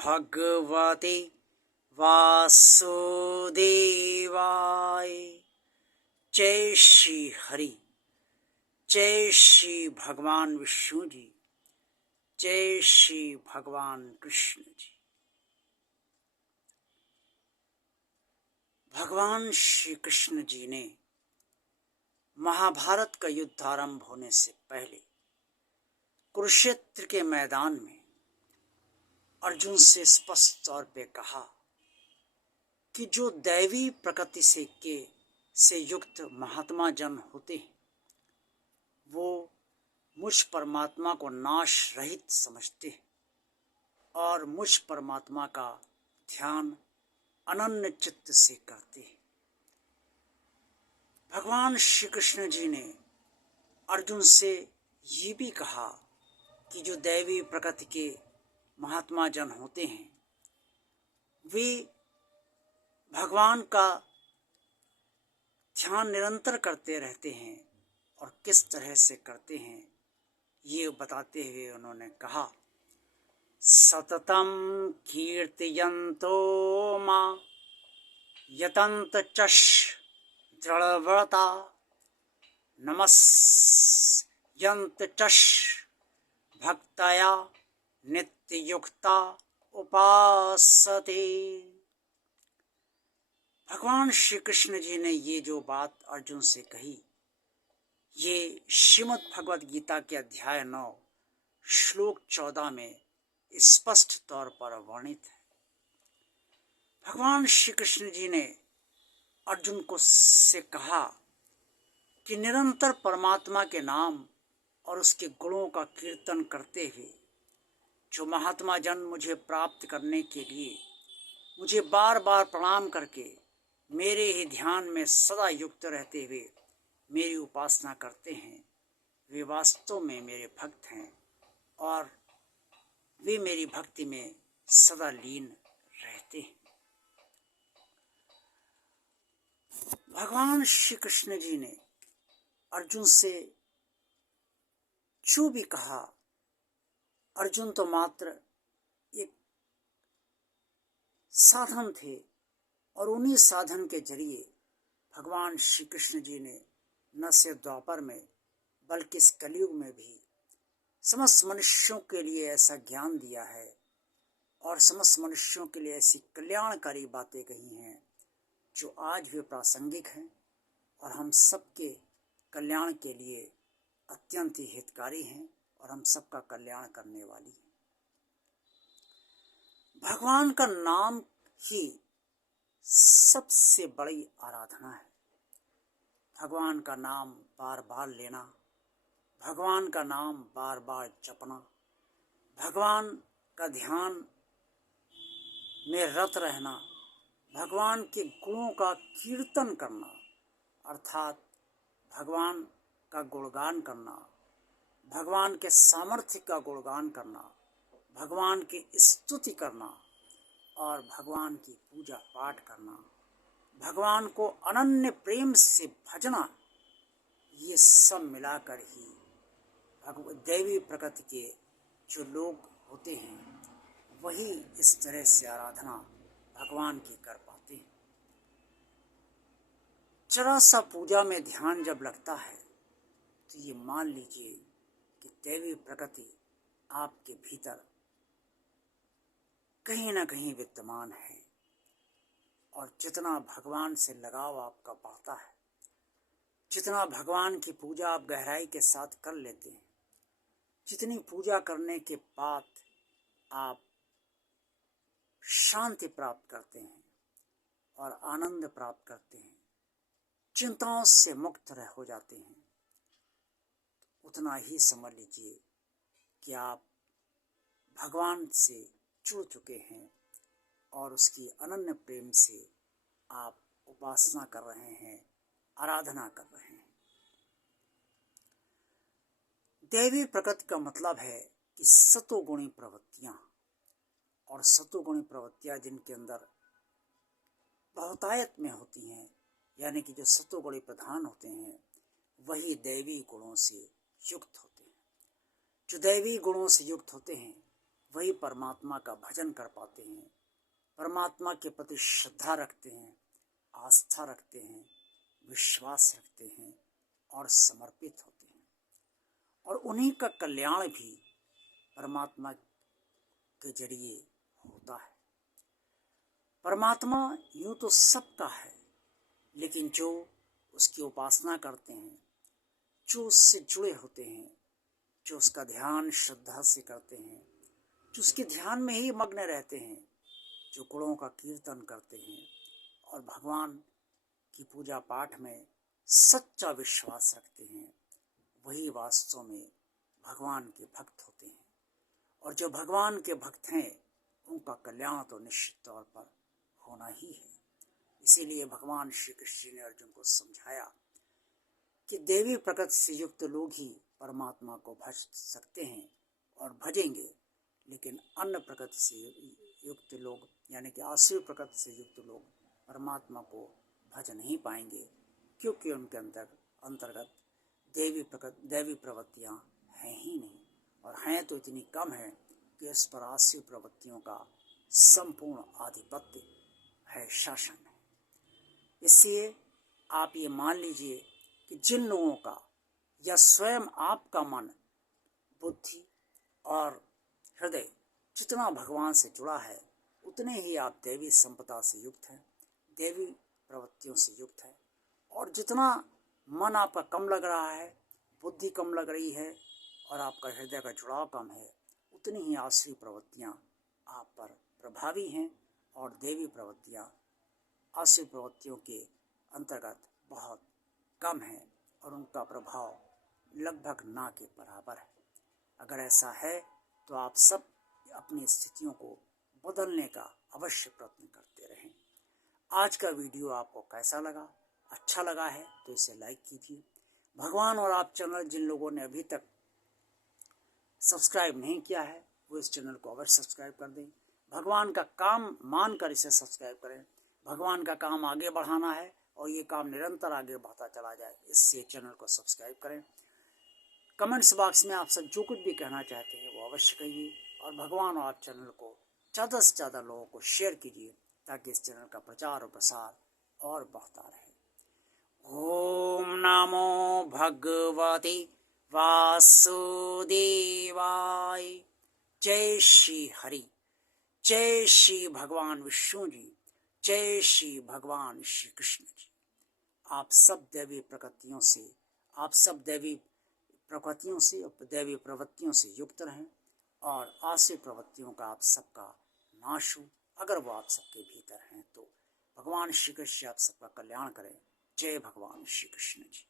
भगवते वासुदेवाय। जय श्री हरि, जय श्री भगवान विष्णु जी, जय श्री भगवान कृष्ण जी। भगवान श्री कृष्ण जी ने महाभारत का युद्ध आरंभ होने से पहले कुरुक्षेत्र के मैदान में अर्जुन से स्पष्ट तौर पे कहा कि जो दैवी प्रकृति से युक्त महात्मा जन होते हैं वो मुझ परमात्मा को नाश रहित समझते हैं और मुझ परमात्मा का ध्यान अनन्य चित्त से करते हैं। भगवान श्री कृष्ण जी ने अर्जुन से ये भी कहा कि जो दैवी प्रकृति के महात्मा जन होते हैं वे भगवान का ध्यान निरंतर करते रहते हैं और किस तरह से करते हैं ये बताते हुए उन्होंने कहा, सततम कीर्तयन्तो मां यतन्त चष दृढ़व्रता नमस्यन्त चष भक्तया नित्ययुक्ता उपासते। भगवान श्री कृष्ण जी ने ये जो बात अर्जुन से कही ये श्रीमद् भगवद गीता के अध्याय 9 श्लोक 14 में स्पष्ट तौर पर वर्णित है। भगवान श्री कृष्ण जी ने अर्जुन को से कहा कि निरंतर परमात्मा के नाम और उसके गुणों का कीर्तन करते हुए जो महात्मा जन मुझे प्राप्त करने के लिए मुझे बार बार प्रणाम करके मेरे ही ध्यान में सदा युक्त रहते हुए मेरी उपासना करते हैं वे वास्तव में मेरे भक्त हैं और वे मेरी भक्ति में सदा लीन रहते हैं। भगवान श्री कृष्ण जी ने अर्जुन से जो भी कहा, अर्जुन तो मात्र एक साधन थे और उन्हीं साधन के जरिए भगवान श्री कृष्ण जी ने न सिर्फ द्वापर में बल्कि इस कलयुग में भी समस्त मनुष्यों के लिए ऐसा ज्ञान दिया है और समस्त मनुष्यों के लिए ऐसी कल्याणकारी बातें कही हैं जो आज भी प्रासंगिक हैं और हम सबके कल्याण के लिए अत्यंत ही हितकारी हैं और हम सबका कल्याण करने वाली हैं। भगवान का नाम ही सबसे बड़ी आराधना है। भगवान का नाम बार बार लेना, भगवान का नाम बार बार जपना, भगवान का ध्यान में रत रहना, भगवान के गुणों का कीर्तन करना अर्थात भगवान का गुणगान करना, भगवान के सामर्थ्य का गुणगान करना, भगवान की स्तुति करना और भगवान की पूजा पाठ करना, भगवान को अनन्य प्रेम से भजना, ये सब मिलाकर ही दैवी प्रकृति के जो लोग होते हैं वही इस तरह से आराधना भगवान की कर पाते हैं। जरा सा पूजा में ध्यान जब लगता है तो ये मान लीजिए कि दैवी प्रकृति आपके भीतर कहीं ना कहीं विद्यमान है और जितना भगवान से लगाव आपका बढ़ता है, जितना भगवान की पूजा आप गहराई के साथ कर लेते हैं, जितनी पूजा करने के बाद आप शांति प्राप्त करते हैं और आनंद प्राप्त करते हैं, चिंताओं से मुक्त हो जाते हैं, उतना ही समझ लीजिए कि आप भगवान से जुड़ चुके हैं और उसकी अनन्य प्रेम से आप उपासना कर रहे हैं, आराधना कर रहे हैं। दैवी प्रकृति का मतलब है कि सतोगुणी प्रवृत्तियां और सतोगुणी प्रवृत्तियां जिनके अंदर बहुतायत में होती हैं, यानी कि जो सतोगुणी प्रधान होते हैं वही दैवी गुणों से युक्त होते हैं। जो दैवी गुणों से युक्त होते हैं वही परमात्मा का भजन कर पाते हैं, परमात्मा के प्रति श्रद्धा रखते हैं, आस्था रखते हैं, विश्वास रखते हैं और समर्पित होते हैं। और उन्हीं का कल्याण भी परमात्मा के जरिए होता है। परमात्मा यूं तो सबका है, लेकिन जो उसकी उपासना करते हैं, जो उससे जुड़े होते हैं, जो उसका ध्यान श्रद्धा से करते हैं, जो उसके ध्यान में ही मग्न रहते हैं, जो गुणों का कीर्तन करते हैं और भगवान की पूजा पाठ में सच्चा विश्वास रखते हैं, वही वास्तव में भगवान के भक्त होते हैं। और जो भगवान के भक्त हैं उनका कल्याण तो निश्चित तौर पर होना ही है। इसीलिए भगवान श्री कृष्ण ने अर्जुन को समझाया कि देवी प्रकृति से युक्त लोग ही परमात्मा को भज सकते हैं और भजेंगे, लेकिन अन्य प्रकृति से युक्त लोग यानी कि आसुरी प्रकृति से युक्त लोग परमात्मा को भज नहीं पाएंगे, क्योंकि उनके अंतर्गत दैवी प्रवृत्तियाँ हैं ही नहीं, और हैं तो इतनी कम है कि इस पर आसुरी प्रवृत्तियों का संपूर्ण आधिपत्य है, शासन है। इसलिए आप ये मान लीजिए कि जिन लोगों का या स्वयं आपका मन, बुद्धि और हृदय जितना भगवान से जुड़ा है, उतने ही आप दैवी संपदा से युक्त हैं, दैवी प्रवृत्तियों से युक्त है। और जितना मन आपका कम लग रहा है, बुद्धि कम लग रही है और आपका हृदय का जुड़ाव कम है, उतनी ही आसुरी प्रवृत्तियाँ आप पर प्रभावी हैं और देवी प्रवृत्तियाँ आसुरी प्रवृत्तियों के अंतर्गत बहुत कम है और उनका प्रभाव लगभग ना के बराबर है। अगर ऐसा है तो आप सब अपनी स्थितियों को बदलने का अवश्य प्रयत्न करते रहें। आज का वीडियो आपको कैसा लगा? अच्छा लगा है तो इसे लाइक कीजिए। भगवान और आप चैनल जिन लोगों ने अभी तक सब्सक्राइब नहीं किया है वो इस चैनल को अवश्य सब्सक्राइब कर दें। भगवान का काम मानकर इसे सब्सक्राइब करें। भगवान का काम आगे बढ़ाना है और ये काम निरंतर आगे बढ़ता चला जाए, इससे चैनल को सब्सक्राइब करें। कमेंट्स बॉक्स में आप सब जो कुछ भी कहना चाहते हैं वो अवश्य कहिए और भगवान और आप चैनल को ज़्यादा से ज़्यादा लोगों को शेयर कीजिए ताकि इस चैनल का प्रचार और प्रसार और बढ़ता रहे। ओम नमो भगवते वासुदेवाय। जय श्री हरि, जय श्री भगवान विष्णु जी, जय श्री भगवान श्री कृष्ण जी। आप सब दैवी प्रकृतियों से, आप सब दैवी प्रकृतियों से, दैवी प्रवृत्तियों से युक्त रहें और आसुरी प्रवृत्तियों का आप सबका नाश हो। अगर वो आप सबके भीतर हैं तो भगवान श्री कृष्ण आप सबका कल्याण करें। जय भगवान श्री कृष्ण जी।